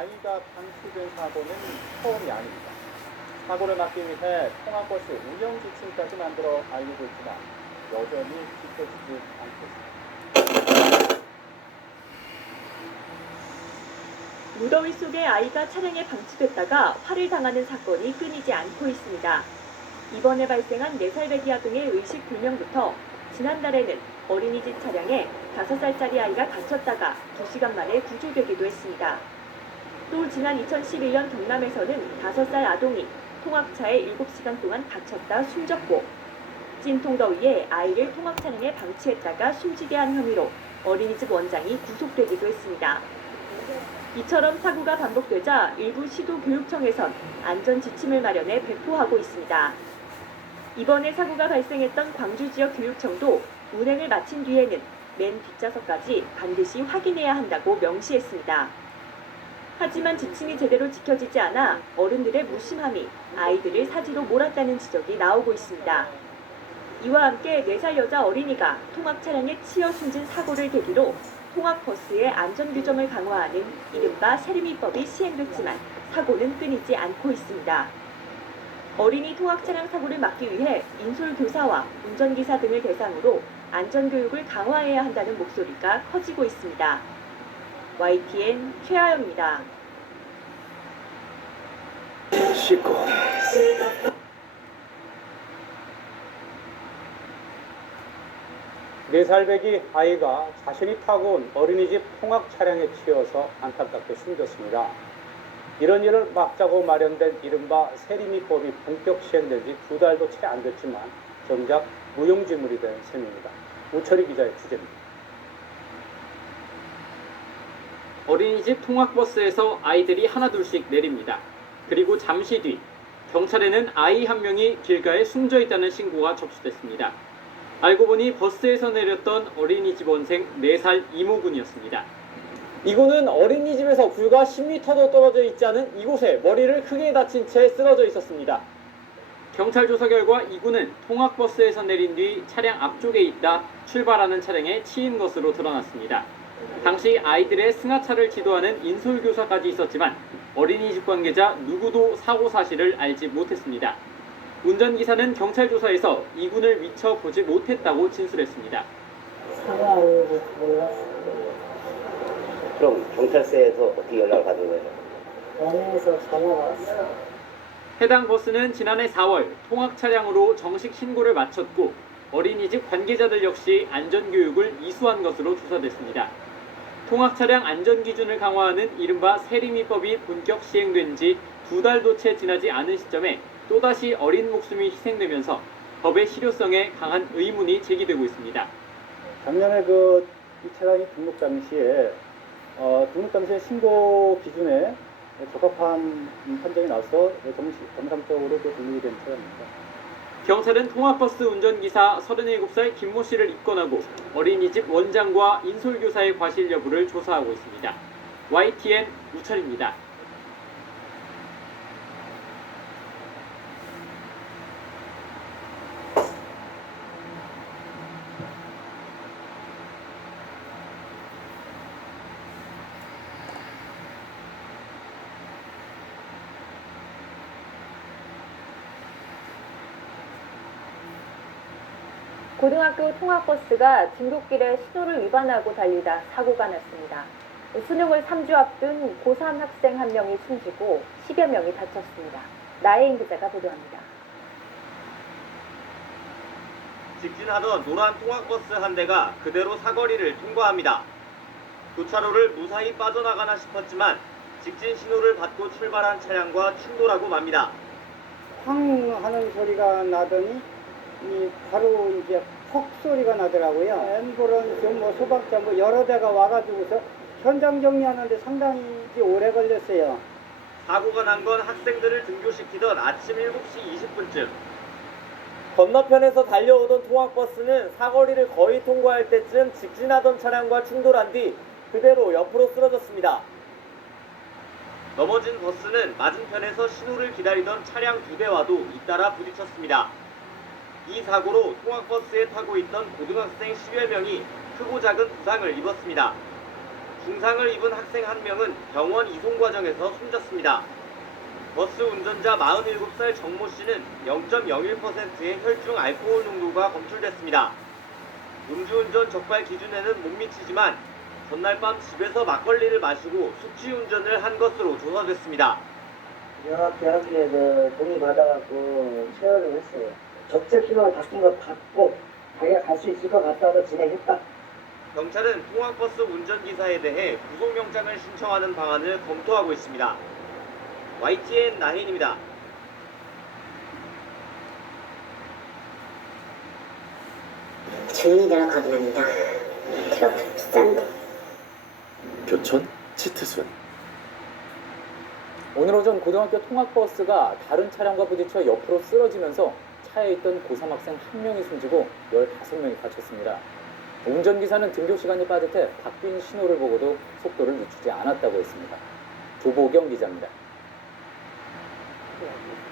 아이가 방치된 사고는 처음이 아닙니다. 사고를 막기 위해 통학버스 운영 지침까지 만들어 알리고 있지만 여전히 지켜지지 않고 있습니다. 무더위 속에 아이가 차량에 방치됐다가 화를 당하는 사건이 끊이지 않고 있습니다. 이번에 발생한 4살 배기 아동의 의식 불명부터 지난달에는 어린이집 차량에 5살짜리 아이가 다쳤다가 2시간 만에 구조되기도 했습니다. 또 지난 2011년 경남에서는 5살 아동이 통학차에 7시간 동안 다쳤다 숨졌고, 찐통더위에 아이를 통학 차량에 방치했다가 숨지게 한 혐의로 어린이집 원장이 구속되기도 했습니다. 이처럼 사고가 반복되자 일부 시도교육청에선 안전지침을 마련해 배포하고 있습니다. 이번에 사고가 발생했던 광주 지역 교육청도 운행을 마친 뒤에는 맨 뒷좌석까지 반드시 확인해야 한다고 명시했습니다. 하지만 지침이 제대로 지켜지지 않아 어른들의 무심함이 아이들을 사지로 몰았다는 지적이 나오고 있습니다. 이와 함께 4살 여자 어린이가 통학 차량에 치여 숨진 사고를 계기로 통학버스의 안전규정을 강화하는 이른바 세리미법이 시행됐지만 사고는 끊이지 않고 있습니다. 어린이 통학 차량 사고를 막기 위해 인솔교사와 운전기사 등을 대상으로 안전교육을 강화해야 한다는 목소리가 커지고 있습니다. YTN 최아영입니다. 씻고 4살 배기 아이가 자신이 타고 온 어린이집 통학 차량에 치여서 안타깝게 숨졌습니다. 이런 일을 막자고 마련된 이른바 세리미법이 본격 시행된 지 2달도 채 안 됐지만 정작 무용지물이 된 셈입니다. 우철희 기자의 취재입니다. 어린이집 통학버스에서 아이들이 하나둘씩 내립니다. 그리고 잠시 뒤 경찰에는 아이 한 명이 길가에 숨져 있다는 신고가 접수됐습니다. 알고 보니 버스에서 내렸던 어린이집 원생 4살 이모군이었습니다. 이군은 어린이집에서 불과 10m도 떨어져 있지 않은 이곳에 머리를 크게 다친 채 쓰러져 있었습니다. 경찰 조사 결과 이군은 통학버스에서 내린 뒤 차량 앞쪽에 있다 출발하는 차량에 치인 것으로 드러났습니다. 당시 아이들의 승하차를 지도하는 인솔교사까지 있었지만 어린이집 관계자 누구도 사고 사실을 알지 못했습니다. 운전기사는 경찰 조사에서 이군을 미처 보지 못했다고 진술했습니다. 사고하는지 몰랐어요. 그럼 경찰서에서 어떻게 연락을 받은 거예요? 원에서 전화가 왔어요. 해당 버스는 지난해 4월 통학 차량으로 정식 신고를 마쳤고 어린이집 관계자들 역시 안전교육을 이수한 것으로 조사됐습니다. 통학 차량 안전기준을 강화하는 이른바 세리미법이 본격 시행된 지 2달도 채 지나지 않은 시점에 또다시 어린 목숨이 희생되면서 법의 실효성에 강한 의문이 제기되고 있습니다. 작년에 이 차량이 등록 당시에 신고 기준에 적합한 판정이 나서 정상적으로 등록이 된 차량입니다. 경찰은 통학버스 운전기사 37살 김모 씨를 입건하고 어린이집 원장과 인솔교사의 과실 여부를 조사하고 있습니다. YTN 우철입니다. 고등학교 통학버스가 진도길에 신호를 위반하고 달리다 사고가 났습니다. 수능을 3주 앞둔 고3 학생 1명이 숨지고 10여 명이 다쳤습니다. 나혜인 기자가 보도합니다. 직진하던 노란 통학버스 한 대가 그대로 사거리를 통과합니다. 교차로를 무사히 빠져나가나 싶었지만 직진 신호를 받고 출발한 차량과 충돌하고 맙니다. 쾅 하는 소리가 나더니 바로 이제 퍽 소리가 나더라고요. 앰뷸런스, 소방차 여러 대가 와가지고서 현장 정리하는데 상당히 오래 걸렸어요. 사고가 난 건 학생들을 등교시키던 아침 7시 20분쯤. 건너편에서 달려오던 통학버스는 사거리를 거의 통과할 때쯤 직진하던 차량과 충돌한 뒤 그대로 옆으로 쓰러졌습니다. 넘어진 버스는 맞은편에서 신호를 기다리던 차량 2대와도 잇따라 부딪혔습니다. 이 사고로 통학버스에 타고 있던 고등학생 10여 명이 크고 작은 부상을 입었습니다. 중상을 입은 학생 한 명은 병원 이송 과정에서 숨졌습니다. 버스 운전자 47살 정모 씨는 0.01%의 혈중 알코올 농도가 검출됐습니다. 음주운전 적발 기준에는 못 미치지만 전날 밤 집에서 막걸리를 마시고 숙취 운전을 한 것으로 조사됐습니다. 대학교에 동의 받아갖고 체열을 했어요. 적재 신호를 바뀐 거 받고 자기가 갈 수 있을 것 같다고 진행했다. 경찰은 통학버스 운전기사에 대해 구속영장을 신청하는 방안을 검토하고 있습니다. YTN 나혜인입니다. 주민이라 거듭납니다. 트럭 비싼데. 교촌 치트순. 오늘 오전 고등학교 통학버스가 다른 차량과 부딪혀 옆으로 쓰러지면서 차에 있던 고3 학생 1명이 숨지고 15명이 다쳤습니다. 운전기사는 등교 시간이 빠듯해 바뀐 신호를 보고도 속도를 늦추지 않았다고 했습니다. 조보경 기자입니다.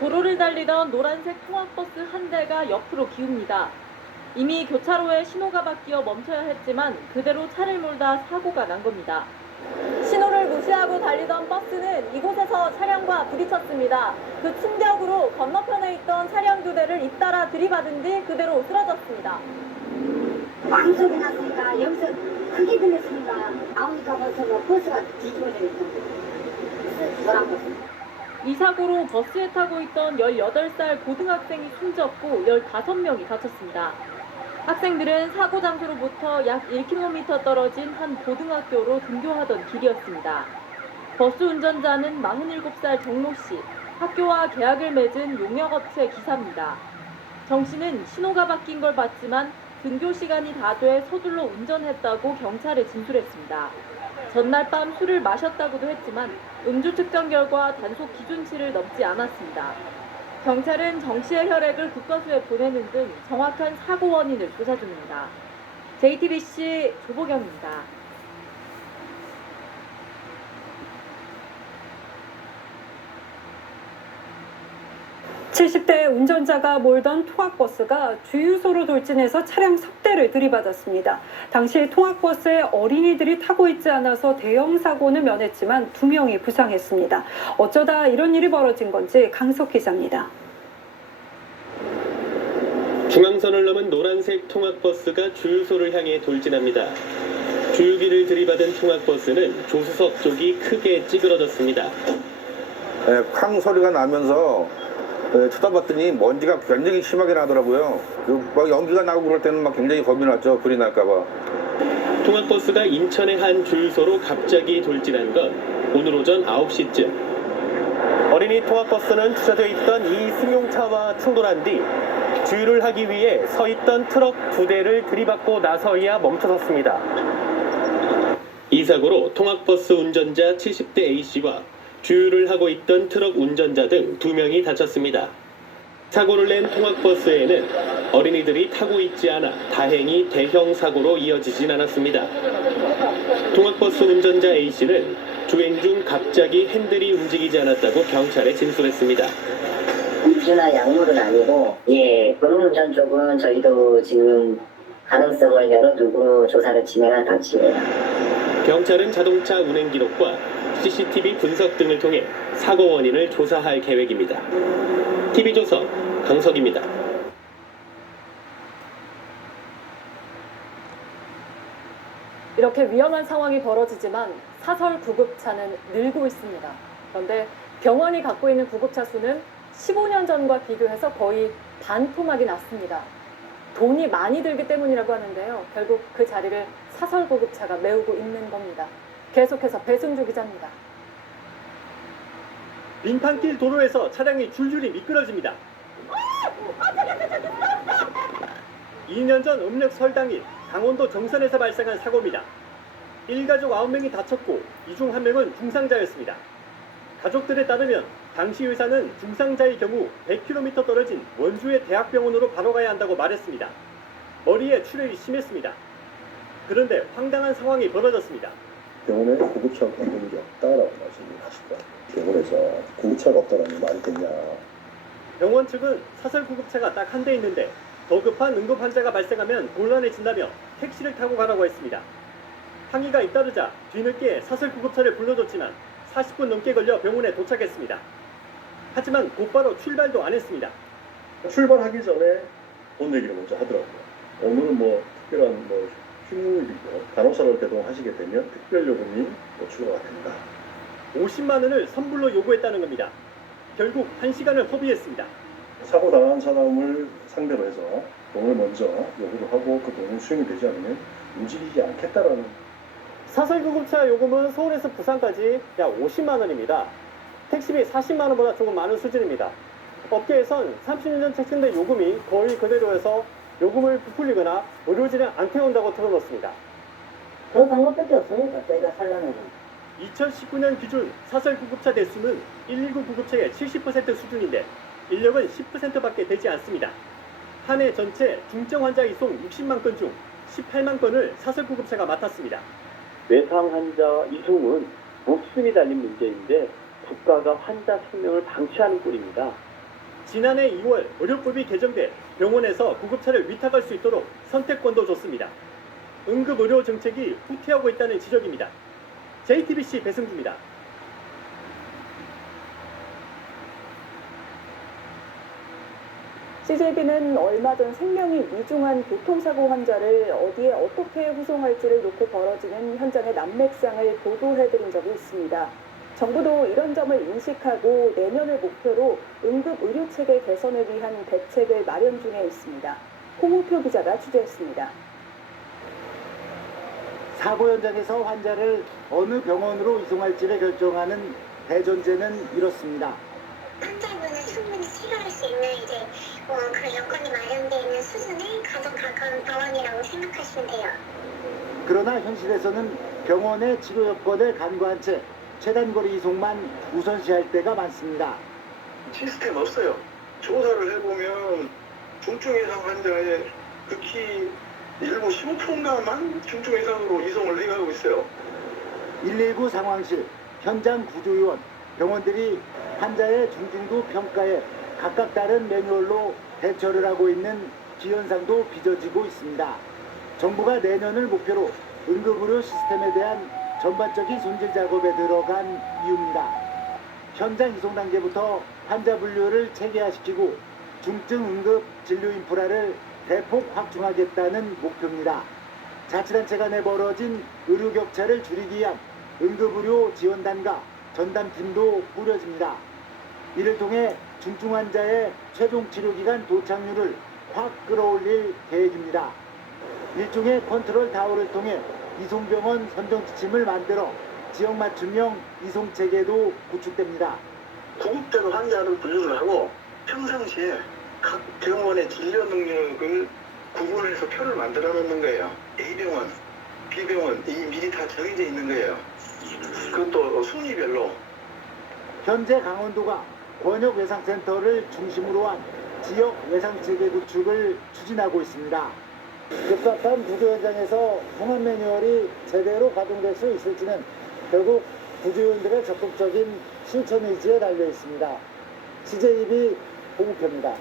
도로를 달리던 노란색 통학버스 한 대가 옆으로 기웁니다. 이미 교차로에 신호가 바뀌어 멈춰야 했지만 그대로 차를 몰다 사고가 난 겁니다. 신호를 무시하고 달리던 버스는 이곳에서 차량과 부딪혔습니다. 그 충격으로 건너편에 있던 차량 2대를 잇따라 들이받은 뒤 그대로 쓰러졌습니다. 왕소리 났으니까 여기서 크게 들렸으니까 나오니까 벌써 버스가 뒤집어져 있어. 노란 버스. 이 사고로 버스에 타고 있던 18살 고등학생이 숨졌고 15명이 다쳤습니다. 학생들은 사고 장소로부터 약 1km 떨어진 한 고등학교로 등교하던 길이었습니다. 버스 운전자는 47살 정모 씨, 학교와 계약을 맺은 용역업체 기사입니다. 정 씨는 신호가 바뀐 걸 봤지만 등교 시간이 다 돼 서둘러 운전했다고 경찰에 진술했습니다. 전날 밤 술을 마셨다고도 했지만 음주 측정 결과 단속 기준치를 넘지 않았습니다. 경찰은 정 씨의 혈액을 국과수에 보내는 등 정확한 사고 원인을 조사 중입니다. JTBC 조보경입니다. (70대) 운전자가 몰던 통학버스가 주유소로 돌진해서 차량 석 대를 들이받았습니다. 당시 통학버스에 어린이들이 타고 있지 않아서 대형 사고는 면했지만 2명이 부상했습니다. 어쩌다 이런 일이 벌어진 건지 강석 기자입니다. 중앙선을 넘은 노란색 통학버스가 주유소를 향해 돌진합니다. 주유기를 들이받은 통학버스는 조수석 쪽이 크게 찌그러졌습니다. 쾅 소리가 나면서 쳐다봤더니 먼지가 굉장히 심하게 나더라고요. 막 연기가 나고 그럴 때는 막 굉장히 겁이 났죠. 불이 날까봐. 통학버스가 인천의 한 주유소로 갑자기 돌진한 건 오늘 오전 9시쯤. 어린이 통학버스는 주차되어 있던 이 승용차와 충돌한 뒤 주유를 하기 위해 서 있던 트럭 2대를 들이받고 나서야 멈춰섰습니다. 이 사고로 통학버스 운전자 70대 A씨와 주유를 하고 있던 트럭 운전자 등 2명이 다쳤습니다. 사고를 낸 통학버스에는 어린이들이 타고 있지 않아 다행히 대형 사고로 이어지진 않았습니다. 통학버스 운전자 A씨는 주행 중 갑자기 핸들이 움직이지 않았다고 경찰에 진술했습니다. 음주나 약물은 아니고, 도로운전 쪽은 저희도 지금 가능성을 열어두고 조사를 진행할 방침이에요. 경찰은 자동차 운행 기록과 CCTV 분석 등을 통해 사고 원인을 조사할 계획입니다. TV조선 강석입니다. 이렇게 위험한 상황이 벌어지지만 사설 구급차는 늘고 있습니다. 그런데 병원이 갖고 있는 구급차 수는 15년 전과 비교해서 거의 반토막이 났습니다. 돈이 많이 들기 때문이라고 하는데요. 결국 그 자리를 사설 구급차가 메우고 있는 겁니다. 계속해서 배승주 기자입니다. 빙판길 도로에서 차량이 줄줄이 미끄러집니다. 2년 전 음력 설 당일 강원도 정선에서 발생한 사고입니다. 일가족 9명이 다쳤고 이 중 1명은 중상자였습니다. 가족들에 따르면 당시 의사는 중상자의 경우 100km 떨어진 원주의 대학병원으로 바로 가야 한다고 말했습니다. 머리에 출혈이 심했습니다. 그런데 황당한 상황이 벌어졌습니다. 병원에 구급차가 온 적이 없다라고 말씀을 하시고 병원에서 구급차가 없다라는 말이 되냐. 병원 측은 사설 구급차가 딱 한 대 있는데 더 급한 응급 환자가 발생하면 곤란해진다며 택시를 타고 가라고 했습니다. 항의가 잇따르자 뒤늦게 사설 구급차를 불러줬지만 40분 넘게 걸려 병원에 도착했습니다. 하지만 곧바로 출발도 안 했습니다. 출발하기 전에 돈 얘기를 먼저 하더라고요. 오늘은 뭐 특별한 뭐 휴무일이고 간호사를 대동하시게 되면 특별요금이 뭐 추가가 된다. 50만 원을 선불로 요구했다는 겁니다. 결국 1시간을 허비했습니다. 사고 당한 사람을 상대로 해서 돈을 먼저 요구를 하고 그 돈이 수용이 되지 않으면 움직이지 않겠다라는. 사설구급차 요금은 서울에서 부산까지 약 50만 원입니다. 택시비 40만 원보다 조금 많은 수준입니다. 업계에선 30년 전 책정된 요금이 거의 그대로여서 요금을 부풀리거나 의료진을 안 태운다고 털어놓습니다. 그 방법밖에 없으니까 저희가 살려면. 2019년 기준 사설구급차 대수는 119 구급차의 70% 수준인데 인력은 10%밖에 되지 않습니다. 한 해 전체 중증 환자 이송 60만 건 중 18만 건을 사설구급차가 맡았습니다. 외상 환자 이송은 목숨이 달린 문제인데 국가가 환자 생명을 방치하는 꼴입니다. 지난해 2월 의료법이 개정돼 병원에서 구급차를 위탁할 수 있도록 선택권도 줬습니다. 응급의료 정책이 후퇴하고 있다는 지적입니다. JTBC 배승주입니다. CJB는 얼마 전 생명이 위중한 교통사고 환자를 어디에 어떻게 후송할지를 놓고 벌어지는 현장의 난맥상을 보도해드린 적이 있습니다. 정부도 이런 점을 인식하고 내년을 목표로 응급의료체계 개선을 위한 대책을 마련 중에 있습니다. 홍우표 기자가 취재했습니다. 사고 현장에서 환자를 어느 병원으로 이송할지를 결정하는 대전제는 이렇습니다. 환자분은 충분히 치료할 수 있는 그런 여건이 마련되어 있는 수준에 가장 가까운 병원이라고 생각하시면 돼요. 그러나 현실에서는 병원의 치료 여건을 간과한 채 최단거리 이송만 우선시할 때가 많습니다. 시스템 없어요. 조사를 해보면 중증 이상 환자의 극히 일부 15%만 중증 이상으로 이송을 해가고 있어요. 119 상황실, 현장 구조요원, 병원들이 환자의 중증도 평가에 각각 다른 매뉴얼로 대처를 하고 있는 기현상도 빚어지고 있습니다. 정부가 내년을 목표로 응급의료 시스템에 대한 전반적인 손질 작업에 들어간 이유입니다. 현장 이송 단계부터 환자 분류를 체계화시키고 중증 응급 진료 인프라를 대폭 확충하겠다는 목표입니다. 자치단체가 내버려진 의료 격차를 줄이기 위한 응급의료 지원단과 전담팀도 꾸려집니다. 이를 통해 중증 환자의 최종 치료기간 도착률을 확 끌어올릴 계획입니다. 일종의 컨트롤 타워를 통해 이송병원 선정 지침을 만들어 지역 맞춤형 이송 체계도 구축됩니다. 구급대로 환자를 분류를 하고 평상시에 각 병원의 진료 능력을 구분해서 표를 만들어 놓는 거예요. A병원, B병원 이 미리 다 정해져 있는 거예요. 그것도 순위별로. 현재 강원도가 권역 외상센터를 중심으로 한 지역 외상체계 구축을 추진하고 있습니다. 급박한 구조 현장에서 통합 매뉴얼이 제대로 가동될 수 있을지는 결국 구조원들의 적극적인 실천 의지에 달려 있습니다. CJB 홍우표입니다.